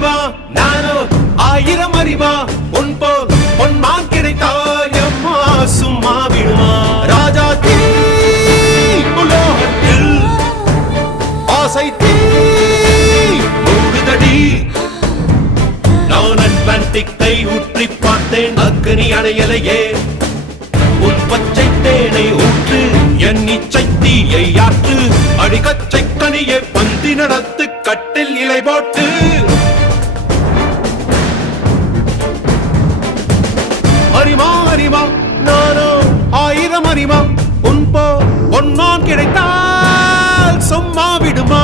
அறிவா நானோ ஆயிரம் அறிவா உன் போல் பொன்மான் கிடைத்தால் எம்மா சும்மா விடுமா ராஜா தீ உலோகத்தில் ஆசை தீ மூடுதடி நான் அட்லாண்டிக்கை ஊற்றி பார்த்தேன் அக்னி அணையலையே உன் பச்சை தேனை ஊற்று என் இச்சை தீயை ஆற்று அடிக்கச்சை கனியை பந்தி நடத்து கட்டில் இலை போட்டு அறிமா அறிமா நானோ ஆயிரம் அறிமா உன் போ பொன்னான் கிடைத்தால் சும்மா விடுமா